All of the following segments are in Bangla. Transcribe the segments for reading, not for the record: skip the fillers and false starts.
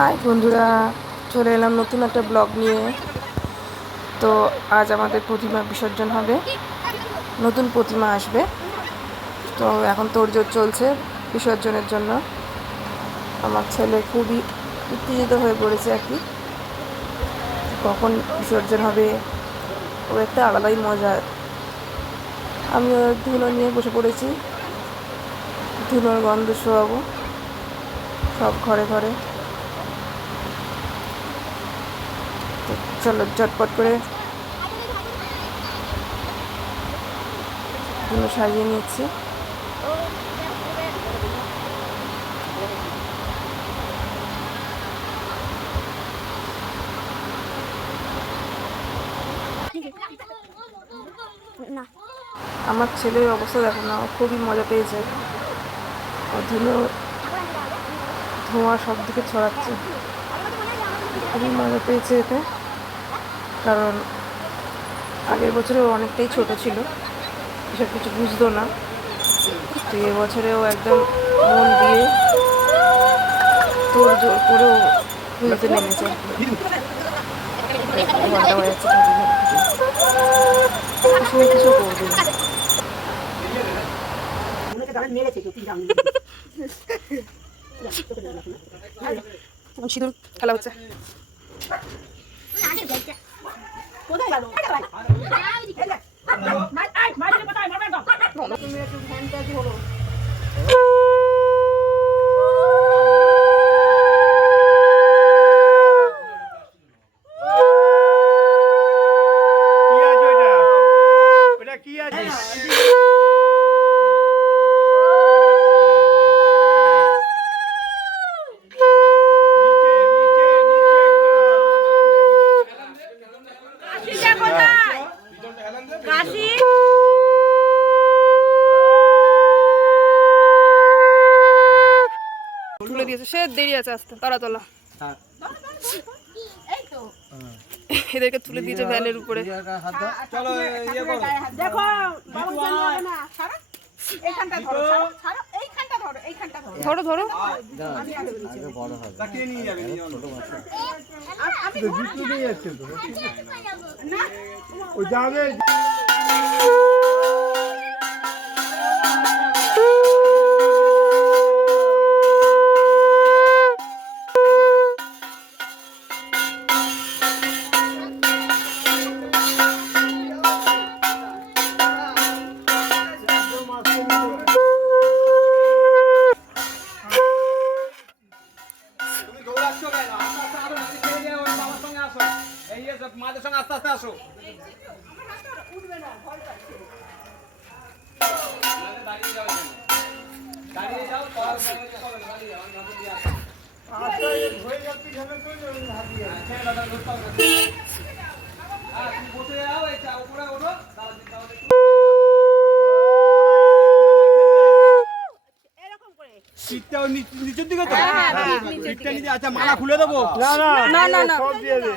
হাই বন্ধুরা, চলে এলাম নতুন একটা ব্লগ নিয়ে। তো আজ আমাদের প্রতিমা বিসর্জন হবে, নতুন প্রতিমা আসবে। তো এখন তোড়জোড় চলছে বিসর্জনের জন্য। আমার ছেলে খুবই উত্তেজিত হয়ে পড়েছে আর কি, কখন বিসর্জন হবে। ও একটা আলাদাই মজা। আমিও ধুলো নিয়ে বসে পড়েছি, ধুলোর গন্ধ শোয়াবো সব ঘরে ঘরে। চলো ঝটপট করে ধুলো সাজিয়ে নিচ্ছি। আমার ছেলের অবস্থা দেখো না, খুবই মজা পেয়েছে। ধুলো ধোঁয়া সব দিকে ছড়াচ্ছে, খুবই মজা পেয়েছে এতে। কারণ আগের বছরেও অনেকটাই ছোট ছিল, এসব কিছু বুঝতো না। তো এবছরেও একদম মন দিয়ে তোড় জোর করেও ধুলোতে নেমেছে। ঘন্টা হয়ে যাচ্ছে, কিছু করবে না। সিঁদুর খেলা হচ্ছে। তুলে দিয়েছে, সে দেরি আছে, আসতে তারা তোলা। এদেরকে তুলে দিয়েছে ভ্যানের উপরে। ধরো ধরো, মাদের সঙ্গে আস্তে আস্তে আসো। দাঁড়িয়ে যাও, দাঁড়িয়ে যাও, বসে যাও, উপরে ওঠো। নিচের দিকে তো সিটটা নিচে। আচ্ছা, মালা খুলে দেবো? না না না না, সব দিয়ে দে।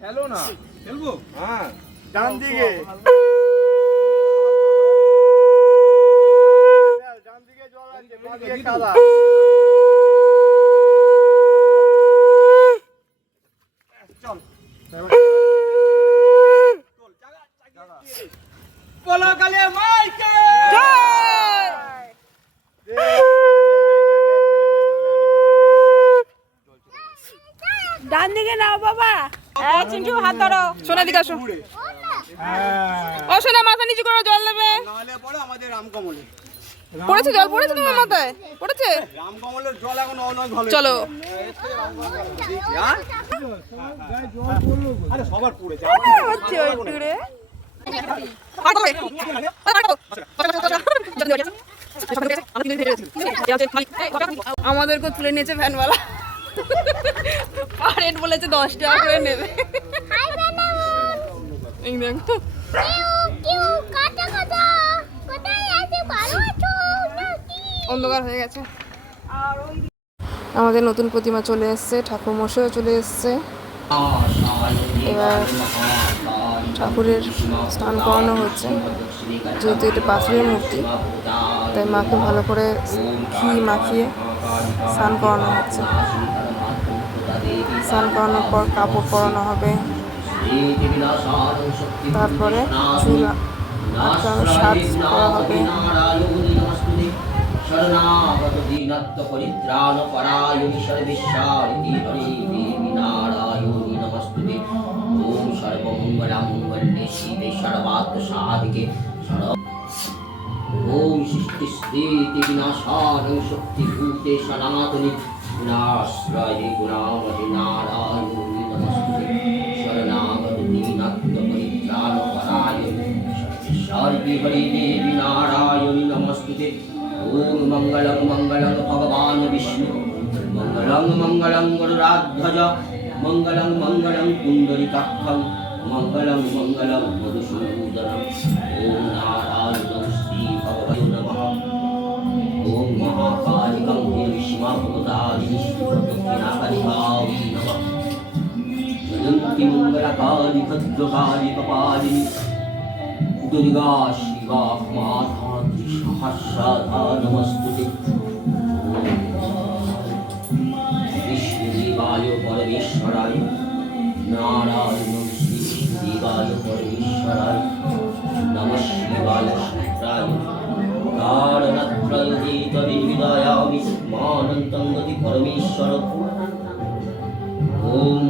খেলো না, খেলবো? হ্যাঁ, ডান দিকে। ডান দিকে জল আছে, বাঁ দিকে কাদা। চল বলো কালে মাইকে ডান দিকে নাও বাবা। চিন্টু হাত ধরো। সোনা দিকে আসো। ও সোনা, মাথা নিচু করো, জল দেবে। নালে পড়ে আমাদের রামকমলে পড়েছে, জল পড়েছে তোমার মাথায়? পড়েছে রামকমলের জল এখন অনেক ভালো। চলো। আরে সবার পড়েছে। আমাদেরকে তুলে নিয়েছে ভ্যানওয়ালা। রেট বলেছে 10 টাকা করে নেবে। অন্ধকার হয়ে গেছে। আমাদের নতুন প্রতিমা চলে এসছে, ঠাকুর মশাইও চলে এসছে। এবার ঠাকুরের স্নান করানো হচ্ছে, যেহেতু এটা পাথরের মূর্তি তাই মাকে ভালো করে ঘি মাখিয়ে স্নান করানো হচ্ছে। স্নান করানোর পর কাপড় পরানো হবে, তারপরে চুল আটকানোর সাজ করা হবে। শরণাগত দীনত্ব পরিত্রাণ পরায়ণি সর্বেশ্বরী হরি দেবী নারায়ণী নমস্তুতে। ওম সর্বমঙ্গলামঙ্গলে শিবে সর্বার্থ সাধিকে ওম সৃষ্টিস্থিতি বিনাশানং শক্তিভূতে সনাতনী গুণাশ্রয়ে গুণামতি নারায়ণী নমস্তুতে। শরণাগত দীনত্ব পরিত্রাণ পরায়ণি সর্বেশ্বরী হরি দেবী নারায়ণী নমস্তুতে। ओम मंगलं मंगलं भगवान विष्णु मंगलं मंगलं गरुडाध्वज मंगलं मंगलं पुंडरीकाक्षं मंगलं मंगलं मधुसूदनम्। ओम नारायणं श्री भगवते नमः। ओम महाकालिकं विष्माभूतादिनी दक्षिणाकालिकायै नमः। जयन्ती मंगलकाली भद्रकाली कपालिनी दुर्गा शिवा माता सहस्रधा नमस्तुते। विष्णुदेवाय परमेश्वराय नारायण श्री विष्णुदेवाय परमेश्वराय नमः शिवाय शुक्राय कारणत्रयेतविदायामि मानन्तं गति परमेश्वर। ओम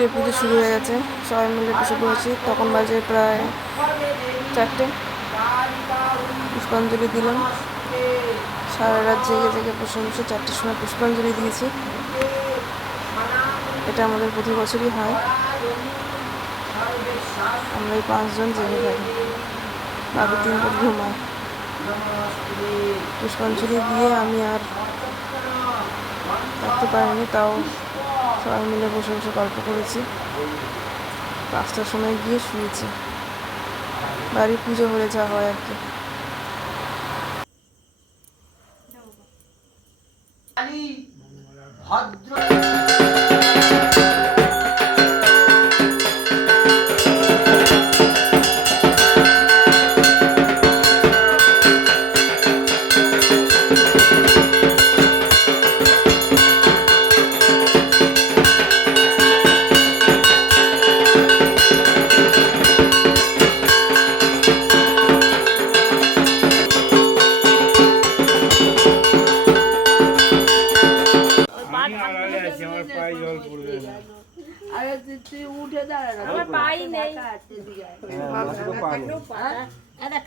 থেকে পুজো শুরু হয়ে গেছে, সবাই মিলে বসে পড়েছি। তখন বাজে প্রায় 4টে। পুষ্পাঞ্জলি দিলাম, সারা রাত জেগে জেগে বসে বসে 4টের সময় পুষ্পাঞ্জলি দিয়েছি। এটা আমাদের প্রতি বছরই হয়। আমরা এই 5 জন জেগে থাকি, বাকি 3 জন ঘুমায়। পুষ্পাঞ্জলি দিয়ে আমি আর থাকতে পারিনি, তাও সবাই মিলে বসে বসে গল্প করেছি। 5টার সময় গিয়ে শুয়েছি। বাড়ি পুজো হলে যা হয় আর কি।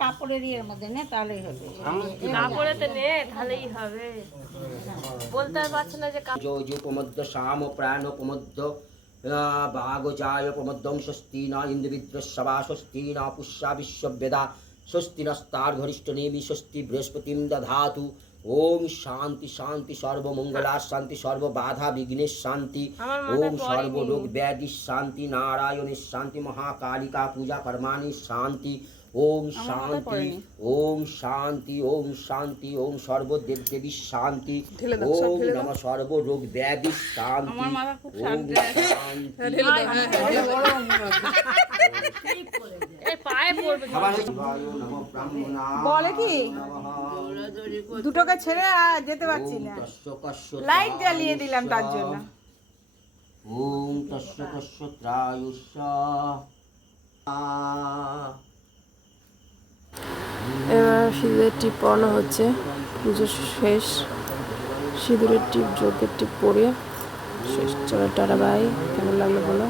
কাপড়ের ইয়ের মধ্যে নে, তাহলেই হবে। কাপড়েতে নে, তাহলেই হবে। বলতে আর পারছে না যে যোজোপমদ্য শামপ্রাণোপমদ্য বাগোচায়োপমদ্যং স্বস্তি ন ইন্দ্রবিদ্রস্বা স্বস্তি ন পুষ্যা বিশ্ববেদা স্বস্তি নস্তার্ঘরিষ্ঠনেমি স্বস্তি বৃহস্পতিম দধাতু। ওম শান্তি শান্তি সর্বমঙ্গলা শান্তি সর্ববাধা বিঘ্নেশ শান্তি। ওম সর্বরোগ ব্যাধি শান্তি। নারায়ণের শান্তি। মহাকালিকা পূজা কর্মাণি শান্তি। ওম শান্তি ওম শান্তি ওম শান্তি। ওম সর্বদেব দেবী শান্তি। ওম নম সর্বরোগ ব্যাধি শান্তি। ওম শান্তি। বলে কি দুটোকে ছেড়ে আর যেতে পারছি না, লাইট জ্বালিয়ে দিলাম তার জন্য। ওম তস্য তস্য ত্রায়ুষ্যা। এবার সিঁদুরের টিপ পরানো হচ্ছে। পুজো শেষ, সিঁদুরের টিপ, যজ্ঞের টিপ পরে শেষ। চলো টাটা বাই। কেমন লাগলো বলো।